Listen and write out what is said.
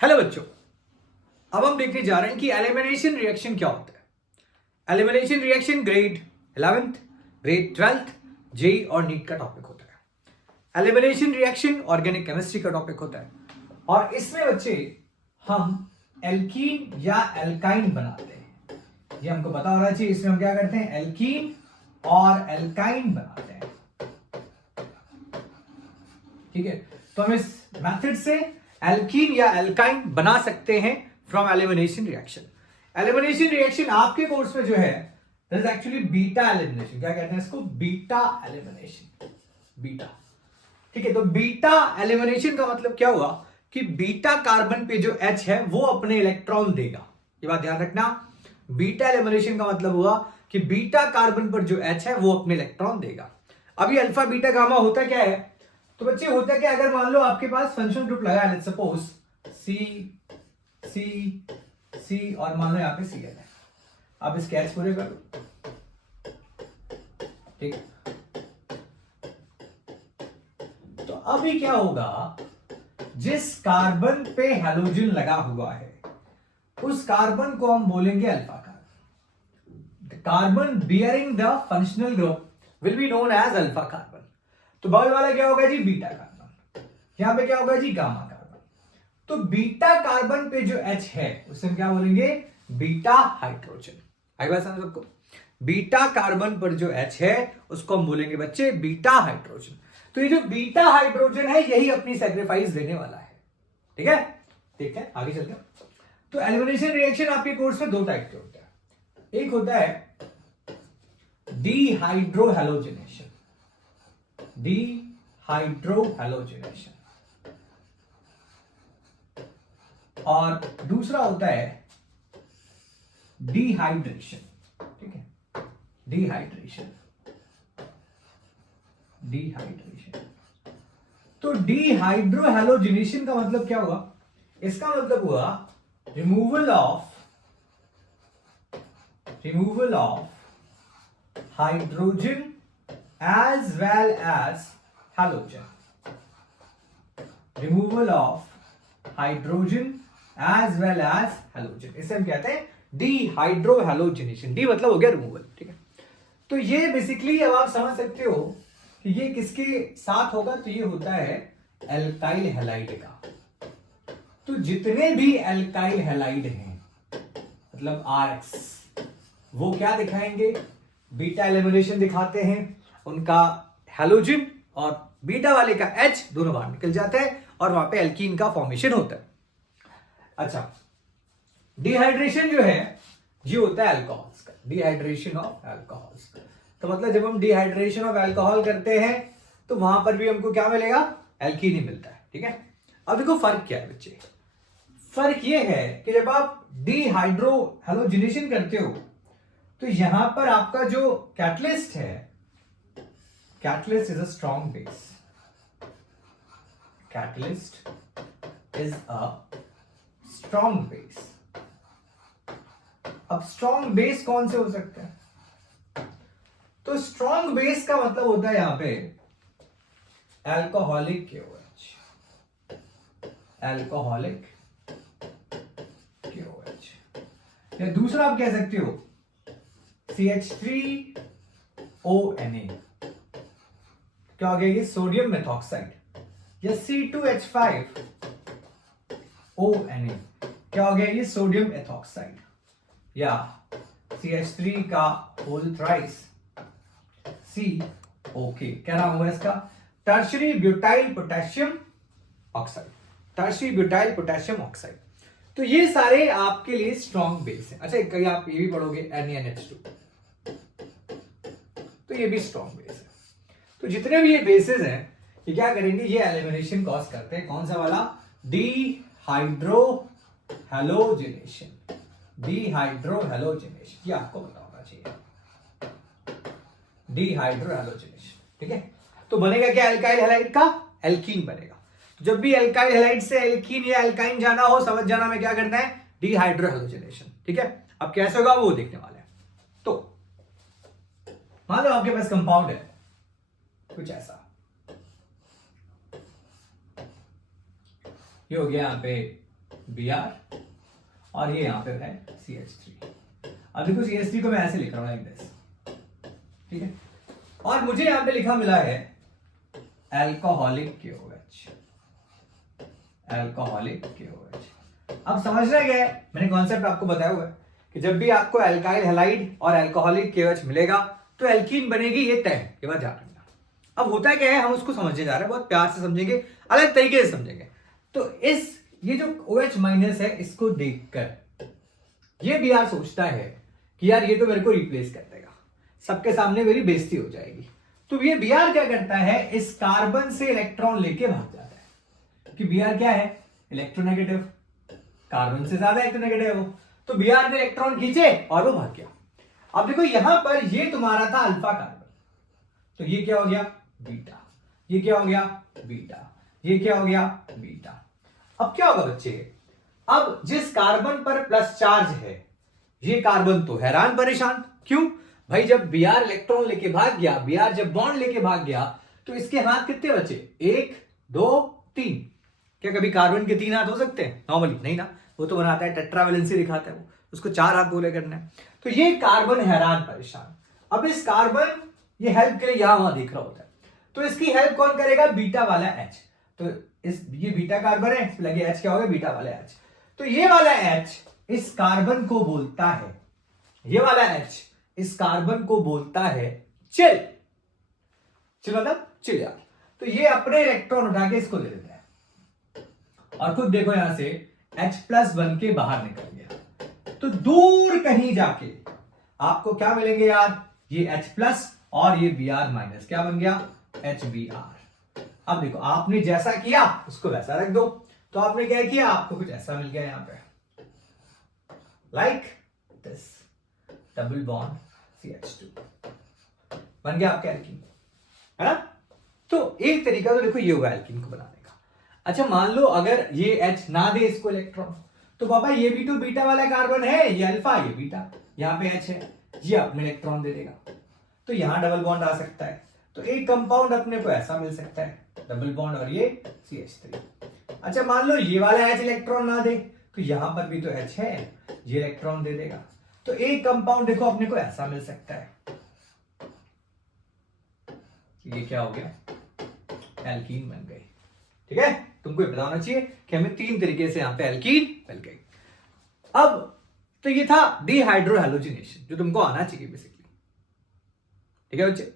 Hello बच्चों, अब हम देखने जा रहे हैं कि एलिमिनेशन रिएक्शन क्या होता है। Elimination reaction grade 11th, grade 12th, JEE और नीट का टॉपिक होता है। एलिमिनेशन रिएक्शन ऑर्गेनिक केमिस्ट्री का टॉपिक होता है और इसमें बच्चे हम एल्कीन या एल्काइन बनाते हैं। ये हमको पता होना चाहिए। इसमें हम क्या करते हैं, एल्कीन और एल्काइन बनाते हैं। ठीक है, तो हम इस मेथड से एल्कीन या एल्काइन बना सकते हैं from elimination reaction. Elimination reaction आपके कोर्स में जो है that is actually beta elimination. क्या कहते हैं इसको? Beta elimination. बीटा, ठीक है। तो बीटा एलिमिनेशन का मतलब क्या हुआ कि बीटा कार्बन पे जो H है वो अपने इलेक्ट्रॉन देगा। ये बात ध्यान रखना। बीटा एलिमिनेशन का मतलब हुआ कि बीटा कार्बन पर जो H है वो अपने इलेक्ट्रॉन देगा। अब ये अल्फा बीटा गामा होता क्या है? तो बच्चे होता क्या, अगर मान लो आपके पास फंक्शनल ग्रुप लगा है, लेट्स सपोज सी सी सी और मान लो यहाँ पे सी है, आप इसके H पूरे कर लो। ठीक, तो अभी क्या होगा, जिस कार्बन पे हैलोजन लगा हुआ है उस कार्बन को हम बोलेंगे alpha carbon. The carbon bearing the functional group will be known as alpha carbon. तो बगल वाला क्या होगा जी? Beta carbon. यहां पे क्या होगा जी? Gamma carbon. तो बीटा कार्बन पे जो H है उसे हम क्या बोलेंगे? Beta hydrogen. आई बात समझ सबको? बीटा कार्बन पर जो H है उसको हम बोलेंगे बच्चे बीटा हाइड्रोजन। तो ये जो बीटा हाइड्रोजन है यही अपनी सेक्रीफाइस देने वाला है। ठीक है, देखते हैं आगे चलते हैं। तो एलिमिनेशन रिएक्शन आपके कोर्स में दो टाइप के होते हैं। एक होता है डिहाइड्रोहैलोजिनेशन, डिहाइड्रोहैलोजिनेशन, और दूसरा होता है डिहाइड्रेशन। ठीक है, डिहाइड्रेशन, डिहाइड्रेशन। तो डिहाइड्रोहैलोजिनेशन का मतलब क्या हुआ? इसका मतलब हुआ removal of hydrogen as well as halogen. Removal of hydrogen as well as halogen, इसे हम कहते हैं डिहाइड्रोहैलोजिनेशन। डी मतलब हो गया रिमूवल। ठीक है, तो ये बेसिकली अब आप समझ सकते हो कि ये किसके साथ होगा। तो ये होता है एल्काइल हैलाइड का। तो जितने भी एल्काइल हैलाइड हैं मतलब RX, वो क्या दिखाएंगे? बीटा एलिमिनेशन दिखाते हैं। उनका हैलोजन और बीटा वाले का H दोनों बाहर निकल जाते हैं और वहां पे एल्कीन का फॉर्मेशन होता है। अच्छा, डिहाइड्रेशन जो है ये होता है अल्कोहल्स का, डिहाइड्रेशन ऑफ अल्कोहल्स। तो मतलब जब हम डिहाइड्रेशन ऑफ अल्कोहल करते हैं तो वहां पर भी हमको क्या मिलेगा? एल्कीन ही मिलता है। ठीक है, अब देखो फर्क क्या है बच्चे। फर्क ये है कि जब आप डिहाइड्रोहैलोजिनेशन करते हो तो यहां पर आपका जो कैटलिस्ट है, catalyst is a strong base. Catalyst is a strong base. अब strong base कौन से हो सकते हैं? तो strong base का मतलब होता है यहां पे alcoholic KOH, alcoholic KOH, या दूसरा आप कह सकते हो CH3ONA। क्या हो गया ये? Sodium methoxide. या C2H5ONA, क्या हो गया ये? Sodium ethoxide. या CH3 का होल थ्राइस COK, क्या नाम होगा इसका? Tertiary butyl potassium oxide, tertiary butyl potassium oxide. तो ये सारे आपके लिए स्ट्रॉन्ग बेस है। अच्छा, कहीं आप ये भी पढ़ोगे NaNH2, तो ये भी स्ट्रॉन्ग बेस है। तो जितने भी ये बेसिस हैं ये क्या करेंगे? ये एलिमिनेशन कॉज करते हैं। कौन सा वाला? डिहाइड्रोहैलोजिनेशन, डिहाइड्रोहैलोजिनेशन, ये आपको पता होना चाहिए, डिहाइड्रोहैलोजिनेशन। ठीक है, तो बनेगा क्या एल्काइल हैलाइड का? एल्कीन बनेगा। जब भी एल्काइल हैलाइड से एल्कीन या एल्काइन जाना हो, समझ जाना में क्या करना है? डिहाइड्रोहैलोजिनेशन। ठीक है, अब कैसे होगा वो देखने वाले हैं। तो मान लो आपके पास कंपाउंड है कुछ ऐसा, ये हो गया यहां पे Br और ये यहां पे है CH3। अब देखो CH3 को मैं ऐसे लिख रहा हूं लाइक दिस, ठीक है। और मुझे यहां पे लिखा मिला है अल्कोहलिक KOH, अल्कोहलिक KOH। अब समझना क्या है, मैंने कॉन्सेप्ट आपको बताया हुआ है कि जब भी आपको अल्काइल हैलाइड और अल्कोहलिक KOH मिलेगा तो एल्कीन बनेगी, ये तय है, ये बात ध्यान रखना। अब होता क्या है, हम उसको समझने जा रहे हैं, बहुत प्यार से समझेंगे, अलग तरीके से समझेंगे। तो ये जो OH माइनस है, इसको देखकर ये Br सोचता है कि यार ये तो मेरे को रिप्लेस कर देगा, सबके सामने मेरी बेइज्जती हो जाएगी। तो ये Br क्या करता है, इस कार्बन से इलेक्ट्रॉन लेके भाग जाता है, कि Br क्या है, इलेक्ट्रोनेगेटिव, कार्बन से ज्यादा इलेक्ट्रोनेगेटिव है वो। तो Br ने इलेक्ट्रॉन खींचे और वो भाग गया। अब देखो यहां पर ये तुम्हारा था अल्फा कार्बन, तो ये क्या हो गया, बीटा, ये क्या हो गया, बीटा, ये क्या हो गया, बीटा। अब क्या होगा बच्चे, अब जिस कार्बन पर प्लस चार्ज है ये कार्बन तो हैरान परेशान, क्यों भाई, जब Br इलेक्ट्रॉन लेके भाग गया, Br जब बॉन्ड लेके भाग गया तो इसके हाथ कितने बचे, 1 2 3। क्या कभी कार्बन के 3 हाथ हो सकते हैं नॉर्मली, नहीं ना, वो तो बनाता है टेट्रावेलेंसी दिखाता है वो, उसको 4 हाथ पूरे करना है। तो ये कार्बन हैरान परेशान। अब इस कार्बन ये हेल्प के लिए यहां वहां देख रहा होता है, तो इसकी हेल्प कौन करेगा, बीटा वाला H। तो ये बीटा कार्बन है, इस लगे H क्या हो गया, बीटा वाला H। तो ये वाला H इस कार्बन को बोलता है, ये वाला H इस कार्बन को बोलता है चिल, चिल मतलब चिल यार। तो ये अपने इलेक्ट्रॉन उठा के इसको दे देता है और खुद देखो यहां से H प्लस बन के बाहर निकल गया। तो दूर कहीं जाके आपको क्या मिलेंगे यार, ये H प्लस और ये Br माइनस, क्या बन गया, HBr। अब देखो आपने जैसा किया उसको वैसा रख दो, तो आपने क्या किया, आपको कुछ ऐसा मिल गया यहां पे, like this, double bond CH2 बन गया आपका एल्कीन, है ना। तो एक तरीका तो देखो ये हुआ एल्कीन को बनाने का। अच्छा मान लो अगर ये H ना दे इसको इलेक्ट्रॉन, तो बाबा ये भी तो बीटा वाला कार्बन है, ये अल्फा ये बीटा, यहां पे H है, ये अपने इलेक्ट्रॉन दे देगा, तो यहां डबल बॉन्ड आ सकता है। तो एक कंपाउंड अपने को ऐसा मिल सकता है, डबल बॉन्ड और ये CH3। अच्छा मान लो ये वाला H इलेक्ट्रॉन ना दे, तो यहां पर भी तो H है, ये इलेक्ट्रॉन दे देगा। तो एक कंपाउंड देखो अपने को ऐसा मिल सकता है, ये क्या हो गया, एल्कीन बन गई। ठीक है, तुमको ये पता होना चाहिए कि हमें 3 तरीके से यहां पे एल्कीन मिल गई। अब तो ये था डिहाइड्रोहैलोजिनेशन, जो तुमको आना चाहिए बेसिकली। ठीक है बच्चे।